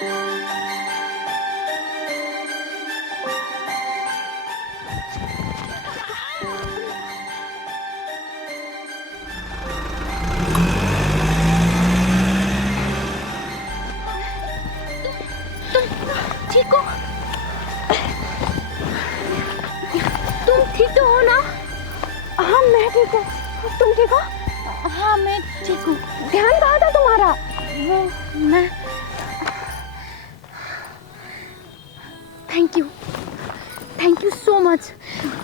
ठीक हो? तुम ठीक तो हो ना? हाँ मैं ठीक हूँ, तुम ठीक हो? हाँ मैं ठीक हूँ। ध्यान कहाँ था तुम्हारा? वो मैं थैंक यू सो मच।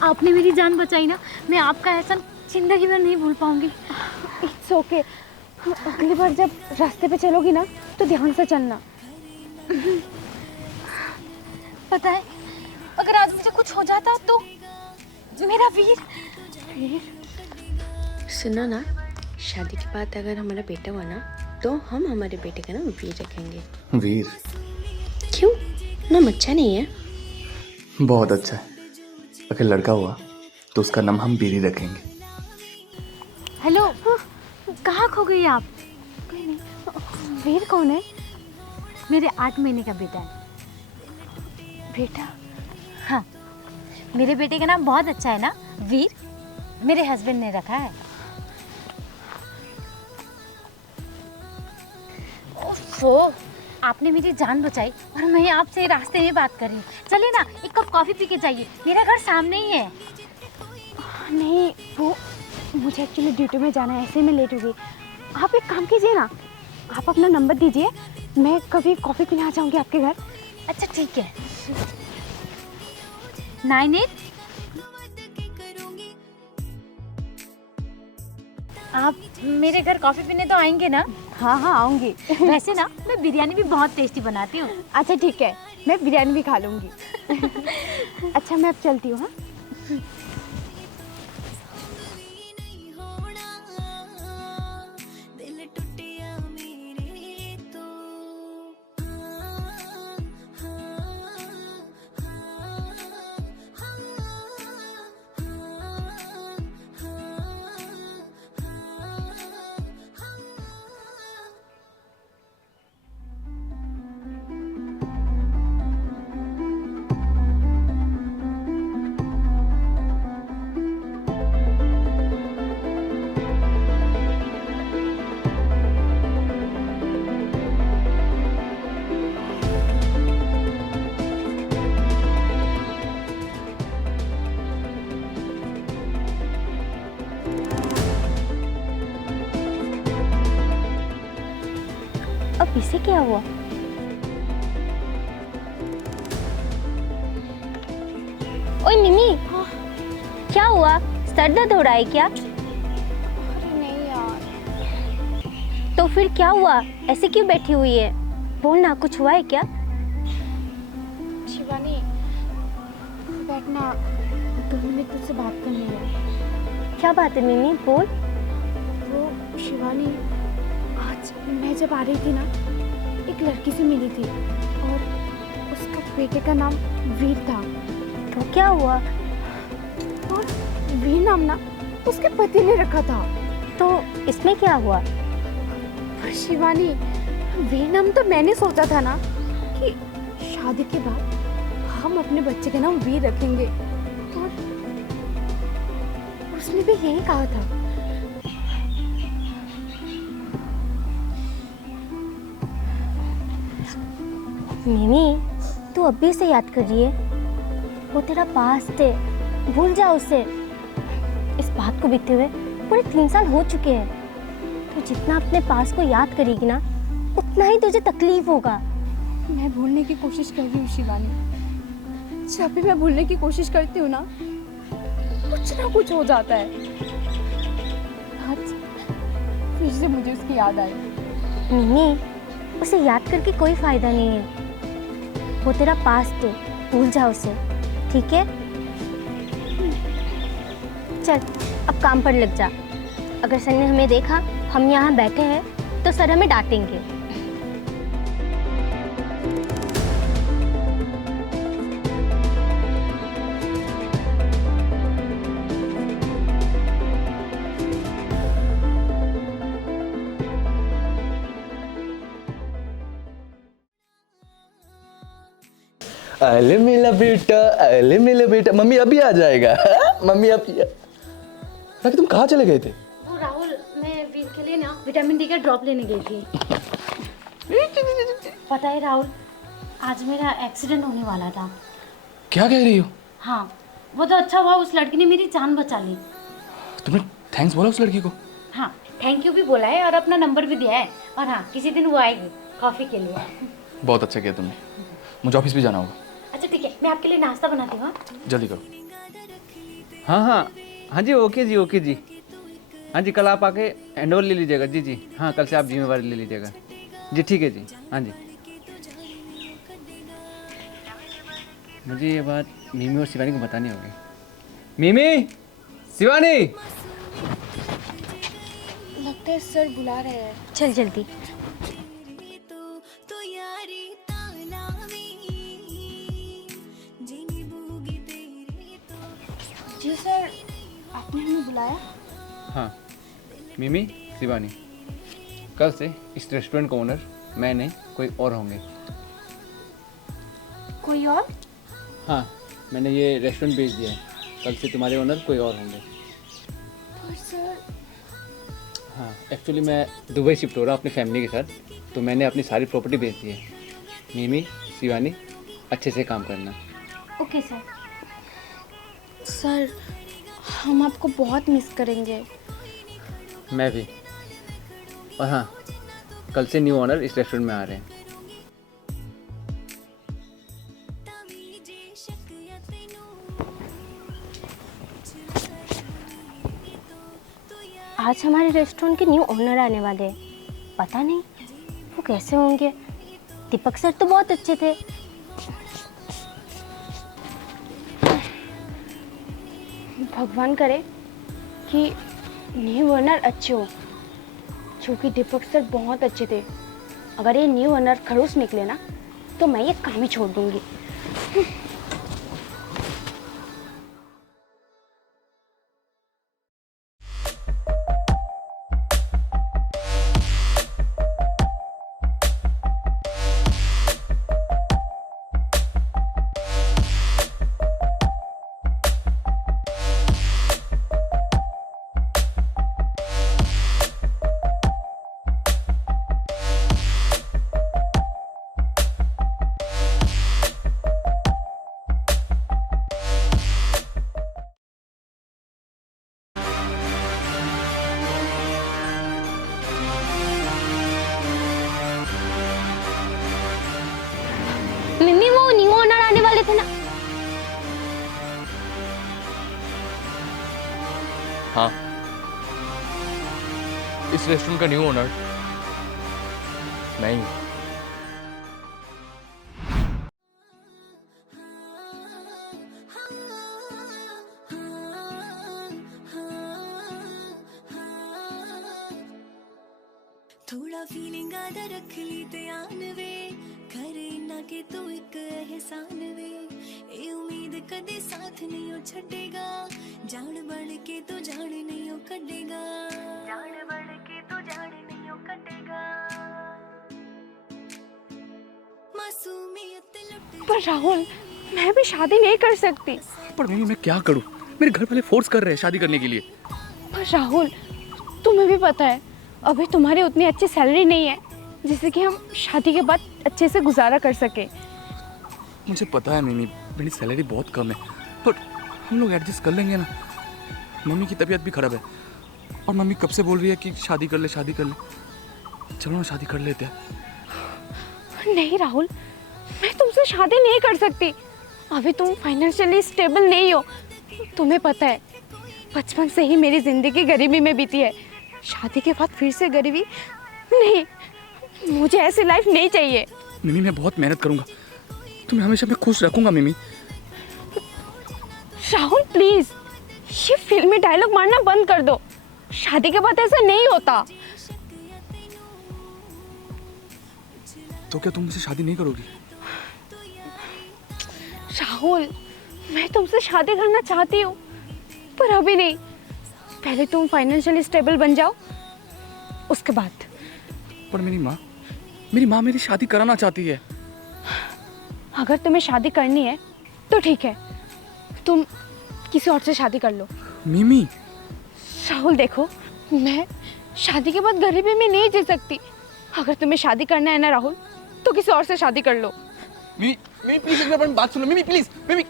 आपने मेरी जान बचाई ना, मैं आपका एहसान जिंदगी भर नहीं भूल पाऊंगी। It's okay. अगली बार जब रास्ते पे चलोगी ना तो ध्यान से चलना। पता है, अगर आज मुझे कुछ हो जाता तो मेरा वीर। सुनो ना, शादी के बाद अगर हमारा बेटा हुआ ना तो हम हमारे बेटे का नाम वीर रखेंगे। वीर? क्यों? नाम अच्छा नहीं है? बहुत अच्छा है। अगर लड़का हुआ तो उसका नाम हम वीर ही रखेंगे। हेलो, कहाँ खो गई आप? वीर कौन है? मेरे 8 महीने का बेटा है। बेटा? हाँ, मेरे बेटे का नाम बहुत अच्छा है ना, वीर। मेरे हस्बैंड ने रखा है। ओफो, आपने मेरी जान बचाई और मैं आपसे रास्ते में बात कर रही हूँ। चलिए ना, एक कप कॉफी पी के जाइए, मेरा घर सामने ही है। नहीं, वो मुझे एक्चुअली ड्यूटी में जाना है, ऐसे में लेट हो गई। आप एक काम कीजिए ना, आप अपना नंबर दीजिए, मैं कभी कॉफ़ी पीने आ जाऊंगी आपके घर। अच्छा ठीक है। 98। आप मेरे घर कॉफी पीने तो आएंगे ना? हाँ हाँ आऊँगी। वैसे ना, मैं बिरयानी भी बहुत टेस्टी बनाती हूँ। अच्छा ठीक है, मैं बिरयानी भी खा लूँगी। अच्छा मैं अब चलती हूँ। हाँ अब इसे क्या हुआ? ओए मिमी, क्या हुआ? सर दर्द हो रहा है क्या? अरे नहीं यार। तो फिर क्या हुआ? ऐसे क्यों बैठी हुई है? बोल ना, कुछ हुआ है क्या? शिवानी, बैठना, 2 मिनट तुझसे बात करनी है। क्या बात है मिमी, बोल। वो शिवानी, आज मैं जब आ रही थी ना, एक लड़की से मिली थी और उसका बेटे का नाम वीर था। तो क्या हुआ? और वीर नाम ना उसके पति ने रखा था। तो इसमें क्या हुआ? पर शिवानी, वीर नाम तो मैंने सोचा था ना कि शादी के बाद हम अपने बच्चे का नाम वीर रखेंगे, और उसने भी यही कहा था। मिमी, तू अब भी उसे याद कर रही है? वो तेरा पास्ट है, भूल जा उसे। इस बात को बीते हुए पूरे 3 साल हो चुके हैं। तू जितना अपने पास्ट को याद करेगी ना, उतना ही तुझे तकलीफ होगा। मैं भूलने की कोशिश कर रही हूँ शिवानी। जब भी मैं भूलने की कोशिश करती हूँ ना कुछ हो जाता है। आज फिर से मुझे उसकी याद आई। मिमी, उसे याद करके कोई फायदा नहीं है। वो तेरा पास्ट है, भूल जा उसे, ठीक है? चल, अब काम पर लग जा। अगर सर ने हमें देखा हम यहाँ बैठे हैं तो सर हमें डांटेंगे। अले मेरा बेटा मम्मी अभी आ जाएगा। मम्मी अभी राखी तुम कहाँ चले गए थे? वो राहुल, मैं वीर के लिए ना विटामिन डी का ड्रॉप लेने गई थी। पता है राहुल, आज मेरा एक्सीडेंट होने वाला था। क्या कह रही हो? हाँ, वो तो अच्छा हुआ उस लड़की ने मेरी जान बचा ली। तुमने थैंक्स बोला उस लड़की को? हाँ, थैंक यू भी बोला है और अपना नंबर भी दिया है। और हाँ, किसी दिन वो आएगी कॉफ़ी के लिए। बहुत अच्छा किया तुमने। मुझे ऑफिस भी जाना होगा। अच्छा ठीक है, मैं आपके लिए नाश्ता बनाती हूँ। जल्दी करो। हाँ जी, ओके जी। हाँ जी, कल आप आके हैंडओवर ले लीजिएगा। जी हाँ, कल से आप जिम्मेवारी ले लीजिएगा जी। ठीक है जी। हाँ जी, मुझे ये बात मीमी और शिवानी को बतानी होगी। मीमी, शिवानी, लगता है सर बुला रहे हैं। चल जल्दी। जी सर, आपने हमें बुलाया? हाँ मीमी, शिवानी, कल से इस रेस्टोरेंट का ओनर मैं नहीं कोई और होंगे। कोई और? हाँ, मैंने ये रेस्टोरेंट बेच दिया है। कल से तुम्हारे ओनर कोई और होंगे। पर सर, हाँ, एक्चुअली मैं दुबई शिफ्ट हो रहा हूँ अपनी फैमिली के साथ, तो मैंने अपनी सारी प्रॉपर्टी बेच दी है। मीमी, शिवानी, अच्छे से काम करना। Okay sir. सर हम आपको बहुत मिस करेंगे। मैं भी। और हाँ, कल से न्यू ओनर इस रेस्टोरेंट में आ रहे हैं। आज हमारे रेस्टोरेंट के न्यू ओनर आने वाले हैं। पता नहीं वो कैसे होंगे। दीपक सर तो बहुत अच्छे थे। भगवान करे कि न्यू ओनर अच्छे हो, क्योंकि दीपक सर बहुत अच्छे थे। अगर ये न्यू ओनर खड़ूस निकले ना, तो मैं ये काम ही छोड़ दूंगी। मम्मी, वो न्यू ओनर आने वाले थे ना। हाँ, इस रेस्टोरेंट का न्यू ओनर मैं ही हूँ। थोड़ा फीलिंग आदा रख ली ध्यान वे, करे ना के तू एक एहसान वे। ए उम्मीद कदे साथ नहीं हो छड़ेगा, जान बन के तू जान नहीं हो कटेगा, जान बन के तू जान नहीं हो कटेगा। मासूमियत लुट। पर राहुल, मैं भी शादी नहीं कर सकती। पर मम्मी मैं क्या करूँ? मेरे घर वाले फोर्स कर रहे हैं शादी करने के लिए। पर राहुल, तुम्हें भी पता है अभी तुम्हारी उतनी अच्छी सैलरी नहीं है जिससे कि हम शादी के बाद अच्छे से गुजारा कर सके। मुझे पता है मम्मी, मेरी सैलरी बहुत कम है, पर हम लोग एडजस्ट कर लेंगे ना। मम्मी की तबीयत भी खराब है और मम्मी कब से बोल रही है कि शादी कर ले शादी कर ले। चलो ना शादी कर लेते हैं। नहीं राहुल, मैं तुमसे शादी नहीं कर सकती। अभी तुम फाइनेंशियली स्टेबल नहीं हो। तुम्हें पता है बचपन से ही मेरी ज़िंदगी गरीबी में बीती है। शादी के बाद फिर से गरीबी नहीं, मुझे ऐसी लाइफ नहीं चाहिए। मिमी मैं बहुत मेहनत करूंगा, तुम्हें हमेशा मैं खुश रखूंगा मिमी। राहुल प्लीज, ये फिल्मी डायलॉग मारना बंद कर दो। शादी के बाद ऐसा नहीं होता। तो क्या तुम मुझसे शादी नहीं करोगी? राहुल, मैं तुमसे शादी करना चाहती हूँ पर अभी नहीं। पहले तुम फाइनेंशियली स्टेबल बन जाओ, उसके बाद। पर मेरी माँ मेरी शादी कराना चाहती है। अगर तुम्हें शादी करनी है तो ठीक है, तुम किसी और से शादी कर लो। मिमी, राहुल देखो, मैं शादी के बाद गरीबी में नहीं जी सकती। अगर तुम्हें शादी करना है ना राहुल, तो किसी और से शादी कर लो। मिमी, मिमी प्लीज एक बार बात सुनो। मिमी प्लीज, मिमी।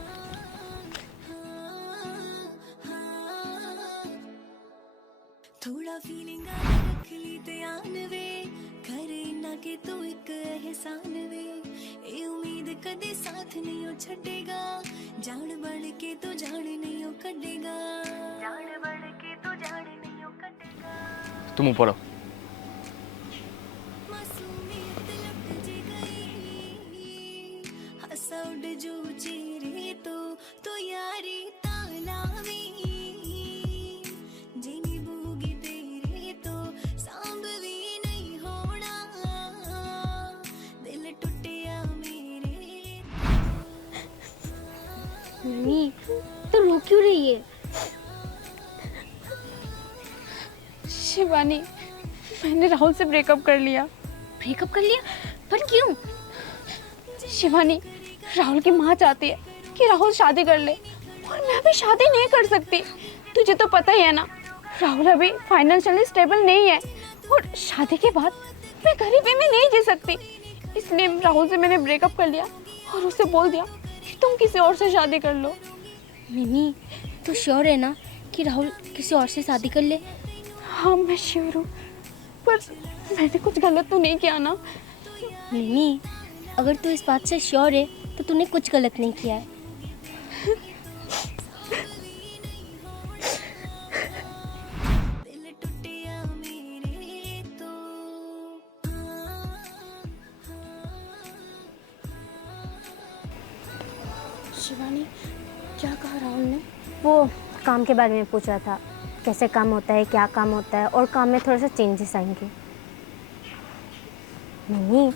थोड़ा फीलिंग रख ली ध्यान वे, करे ना के तू एक एहसान वे, ए उम्मीद कदे साथ नहीं छड़ेगा, जान बढ़ के तो जान नहीं कटेगा, जान बढ़ के तो जान नहीं कटेगा। तुम ऊपर आओ। मासूमियत लुट जी गई, हंसा उड़ जो चेहरे तो यारी तालावी, जिनी बूगी तेरे तो सांभ भी नहीं होना, दिल टूटिया मेरे। मम्मी तो रो क्यों रही है? शिवानी, मैंने राहुल से ब्रेकअप कर लिया। ब्रेकअप कर लिया? पर क्यों? शिवानी, राहुल की माँ चाहती है कि राहुल शादी कर ले, और मैं अभी शादी नहीं कर सकती। तुझे तो पता ही है ना, राहुल अभी फाइनेंशियली स्टेबल नहीं है, और शादी के बाद मैं गरीबी में नहीं जी सकती। इसलिए राहुल से मैंने ब्रेकअप कर लिया और उसे बोल दिया कि तुम किसी और से शादी कर लो। मिमी, तू श्योर है ना कि राहुल किसी और से शादी कर ले? हाँ, मैं श्योर हूँ, पर मैंने कुछ गलत तो नहीं किया ना? मिमी, अगर तू इस बात से श्योर है तो तूने कुछ गलत नहीं किया है। दिल टूटिया मेरे तो। शिवानी, क्या कहा राहुल ने? वो काम के बारे में पूछ रहा था, कैसे काम होता है, क्या काम होता है, और काम में थोड़ा सा चेंजेस आएंगे। मिमी,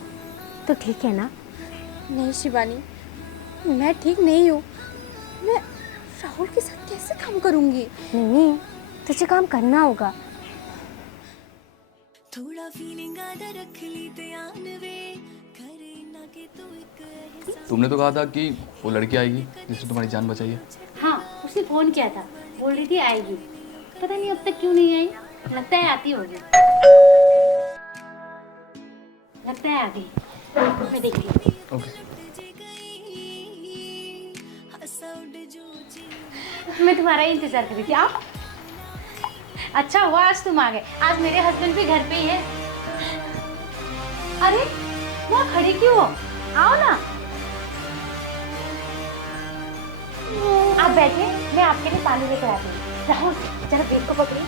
तो ठीक है ना? नहीं शिवानी, मैं ठीक नहीं हूँ। मैं राहुल के साथ कैसे काम करूँगी? मिमी, तुझे काम करना होगा। थोड़ा फीलिंग आधा रख ली ध्यान वे, करे ना के तू एक एहसान। तुमने तो कहा था कि वो लड़की आएगी जिसने तुम्हारी जान बचाई है। हाँ, उसने फ़ोन किया था, बोल रही थी आएगी। पता नहीं अब तक क्यों नहीं आई। लगता है आती होगी। लगता है आ गई। मैं देखती हूँ। ओके। हंसा उड़ जो चेहरे मैं तुम्हारा ही इंतजार कर रही थी। आप अच्छा हुआ आज तुम आ गए। आज मेरे हस्बैंड भी घर पे ही है। अरे वहाँ खड़ी क्यों हो? आओ ना। आप बैठे, मैं आपके लिए पानी लेकर आती हूँ। राहुल, जरा बैग को पकड़ी।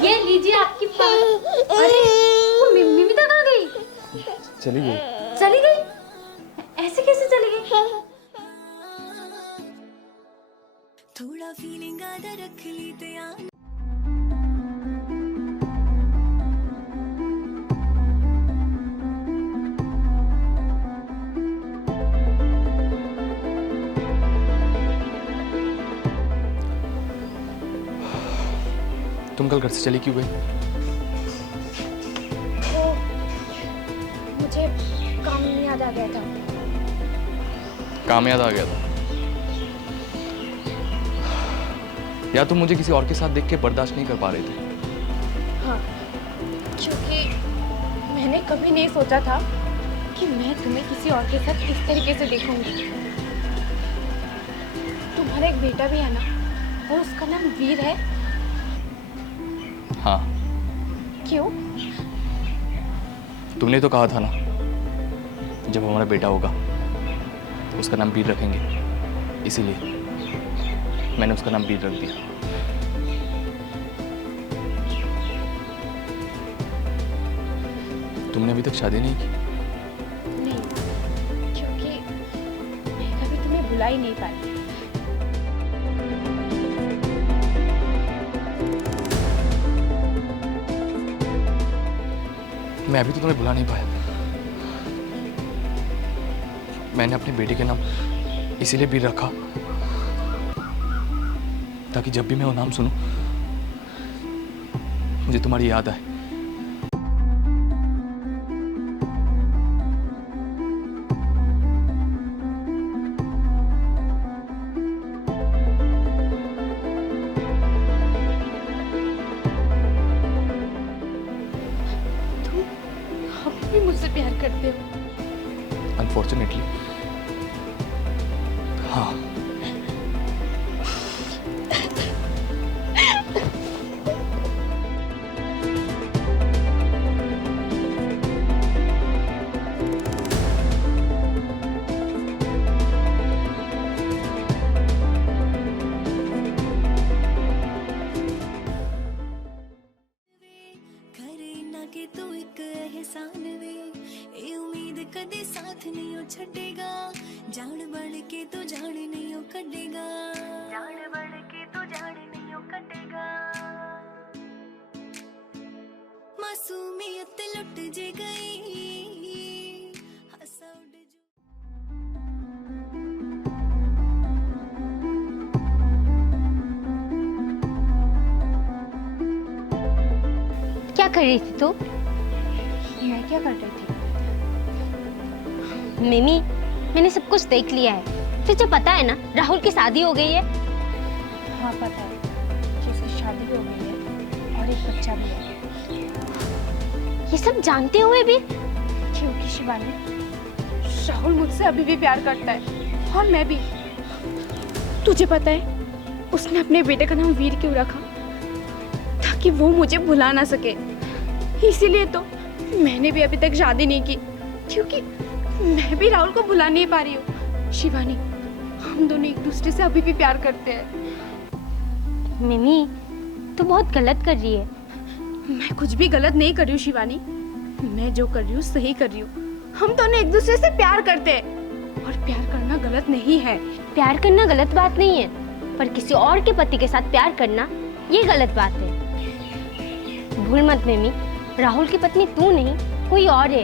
ये लीजिए आपकी अरे वो मिमी तक आ गई। चली गई। चली गई? ऐसे कैसे चली गई? थोड़ा फीलिंग आधा रख ली ध्यान। तुम कल घर से चली क्यों गई? मुझे काम याद आ गया था। काम याद आ गया था? या तुम मुझे किसी और के साथ देख के बर्दाश्त नहीं कर पा रहे थे? हाँ, क्योंकि मैंने कभी नहीं सोचा था कि मैं तुम्हें किसी और के साथ इस तरीके से देखूंगी। तुम्हारा एक बेटा भी है ना, और उसका नाम वीर है। हाँ। क्यों? तुमने तो कहा था ना, जब हमारा बेटा होगा उसका नाम वीर रखेंगे, इसीलिए मैंने उसका नाम वीर रख दिया। तुमने अभी तक शादी नहीं की? नहीं, क्योंकि मैं कभी तुम्हें भुला ही नहीं पाई। मैं अभी तो तुम्हें भुला नहीं पाया। मैंने अपने बेटे के नाम इसीलिए भी रखा ताकि जब भी मैं वो नाम सुनूं मुझे तुम्हारी याद आए। अब भी मुझसे प्यार करते हो? अनफॉर्चुनेटली हाँ। करे ना कि तू एक एहसान वे ए उम्मीद कदे साथ नहीं ओ छड़ेगा जान बन के तू जान नहीं ओ कटेगा जान बन के तू जान नहीं ओ कटेगा मासूमियत लुट जे गई हंसा उड़ जो क्या कर रही थी तू? मैं क्या कर रही थी? मिमी, मैंने सब कुछ देख लिया है। तुझे पता है ना राहुल की शादी हो गई है। हाँ पता है कि उसकी शादी भी हो गई है और एक बच्चा भी है। ये सब जानते हुए भी? क्योंकि शिवानी, राहुल मुझसे अभी भी प्यार करता है और मैं भी। तुझे पता है उसने अपने बेटे का नाम वीर क्यों रखा? ताकि वो मुझे भुला ना सके। इसीलिए तो मैंने भी अभी तक शादी नहीं की, क्योंकि मैं भी राहुल को भुला नहीं पा रही हूँ। शिवानी, हम दोनों एक दूसरे से अभी भी प्यार करते हैं। मिमी, तू बहुत गलत कर रही है। मैं कुछ भी गलत नहीं कर रही हूँ शिवानी, मैं जो कर रही हूँ सही कर रही हूँ। हम दोनों एक दूसरे से प्यार करते हैं और प्यार करना गलत नहीं है। प्यार करना गलत बात नहीं है, पर किसी और के पति के साथ प्यार करना ये गलत बात है। भूल मत मिमी, राहुल की पत्नी तू नहीं कोई और है।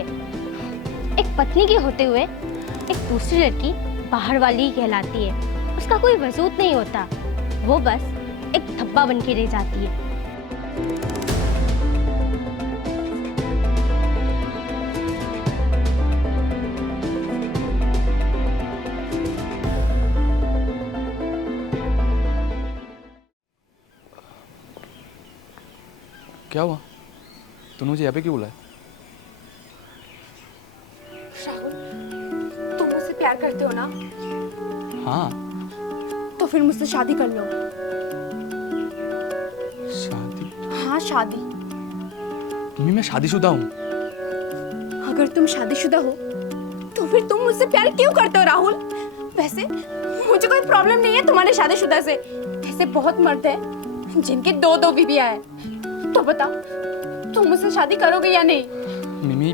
एक पत्नी के होते हुए एक दूसरी लड़की बाहर वाली ही कहलाती है। उसका कोई वजूद नहीं होता, वो बस एक धब्बा बन के रह जाती है। क्या हुआ? तूने मुझे यहाँ पे क्यों बुलाया? राहुल, तुम मुझसे प्यार करते हो ना? हाँ। तो फिर मुझसे शादी कर लो। शादी? हाँ शादी। मम्मी मैं शादीशुदा हूँ। अगर तुम शादीशुदा हो तो फिर तुम मुझसे प्यार क्यों करते हो राहुल? वैसे मुझे कोई प्रॉब्लम नहीं है तुम्हारे शादीशुदा से। ऐसे बहुत मर्द हैं जिनकी दो दो बीवियां हैं। तो बता, तुम मुझसे शादी करोगे या नहीं? मिमी,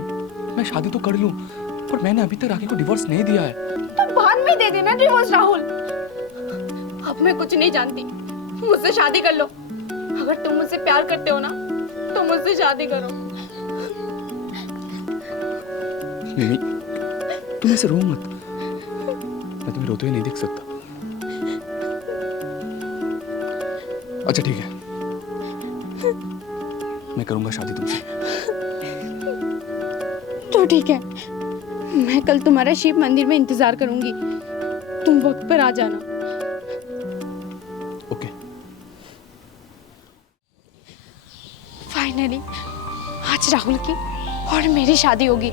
मैं शादी तो कर लूं, पर मैंने अभी तक राखी को डिवोर्स नहीं दिया है। तो बाद में दे देना डिवोर्स राहुल। अब मैं कुछ नहीं जानती, मुझसे शादी कर लो। अगर तुम मुझसे प्यार करते हो ना तो मुझसे शादी करो। मिमी, तुम ऐसे रो मत। मैं तुम्हें रोते हुए नहीं देख सकता। अच्छा ठीक है, मैं करूंगा शादी तुमसे। तो ठीक है, मैं कल तुम्हारा शिव मंदिर में इंतजार करूंगी। तुम वक्त पर आ जाना। ओके। फाइनली आज राहुल की और मेरी शादी होगी।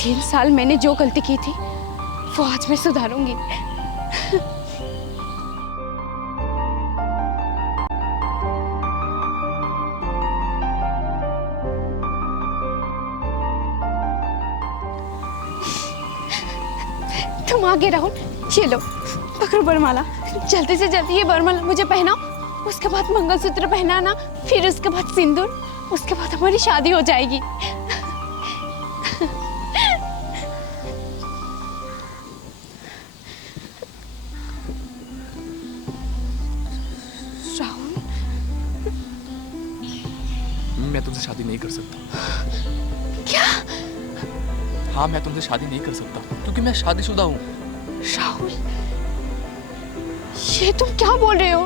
3 साल मैंने जो गलती की थी वो आज मैं सुधारूंगी। तुम आगे राहुल, ये लो पकड़ो वरमाला। जल्दी से जल्दी ये वरमाला मुझे पहनाओ, उसके बाद मंगलसूत्र पहनाना, फिर उसके बाद सिंदूर, उसके बाद हमारी शादी हो जाएगी। राहुल, मैं तुमसे शादी नहीं कर सकता। क्या? हाँ, मैं तुमसे शादी नहीं कर सकता क्योंकि मैं शादीशुदा हूँ। राहुल, ये तुम क्या बोल रहे हो?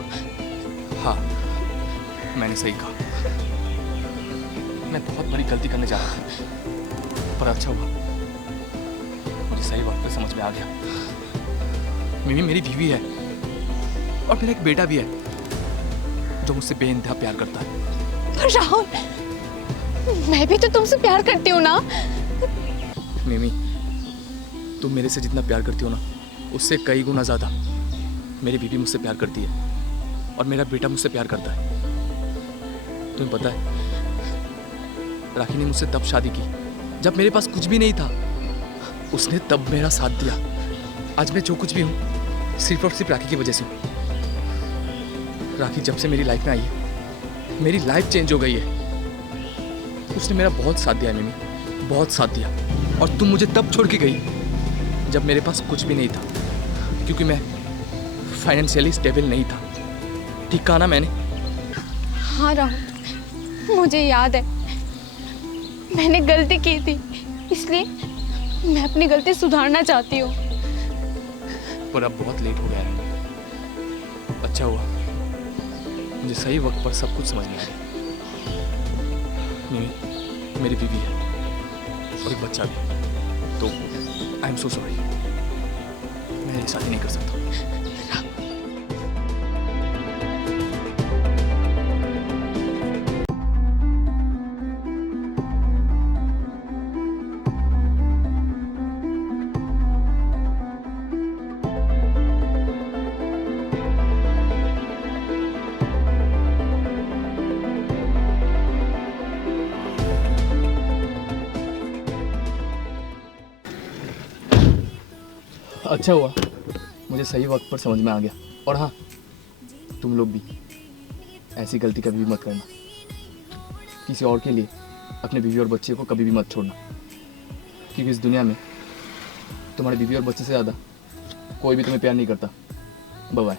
हाँ, मैंने सही कहा। मैं बहुत बड़ी गलती करने जा रहा था, पर अच्छा हुआ मुझे सही वक्त पे समझ में आ गया। मिमी मेरी बीवी है और मेरा एक बेटा भी है जो मुझसे बेइंतहा प्यार करता है। पर राहुल, मैं भी तो तुमसे प्यार करती हूँ ना। मिमी, तुम मेरे से जितना प्यार करती हो ना, उससे कई गुना ज्यादा मेरी बीवी मुझसे प्यार करती है और मेरा बेटा मुझसे प्यार करता है। तुम्हें पता है, राखी ने मुझसे तब शादी की जब मेरे पास कुछ भी नहीं था। उसने तब मेरा साथ दिया। आज मैं जो कुछ भी हूँ सिर्फ और सिर्फ राखी की वजह से हूँ। राखी जब से मेरी लाइफ में आई है, मेरी लाइफ चेंज हो गई है। उसने मेरा बहुत साथ दिया है मिमी, बहुत साथ दिया। और तुम मुझे तब छोड़ के गई जब मेरे पास कुछ भी नहीं था, क्योंकि मैं फाइनेंशियली स्टेबल नहीं था। ठीक कहा ना मैंने? हाँ राहुल, मुझे याद है, मैंने गलती की थी, इसलिए मैं अपनी गलती सुधारना चाहती हूँ। पर अब बहुत लेट हो गया है। अच्छा हुआ मुझे सही वक्त पर सब कुछ समझ में आ गया। मिमी मेरी बीवी है और एक बच्चा भी, तो आई एम सो सॉरी। मैं ये शादी नहीं कर सकता। अच्छा हुआ मुझे सही वक्त पर समझ में आ गया। और हाँ, तुम लोग भी ऐसी गलती कभी भी मत करना। किसी और के लिए अपने बीवी और बच्चे को कभी भी मत छोड़ना, क्योंकि इस दुनिया में तुम्हारी बीवी और बच्चे से ज़्यादा कोई भी तुम्हें प्यार नहीं करता। Bye bye.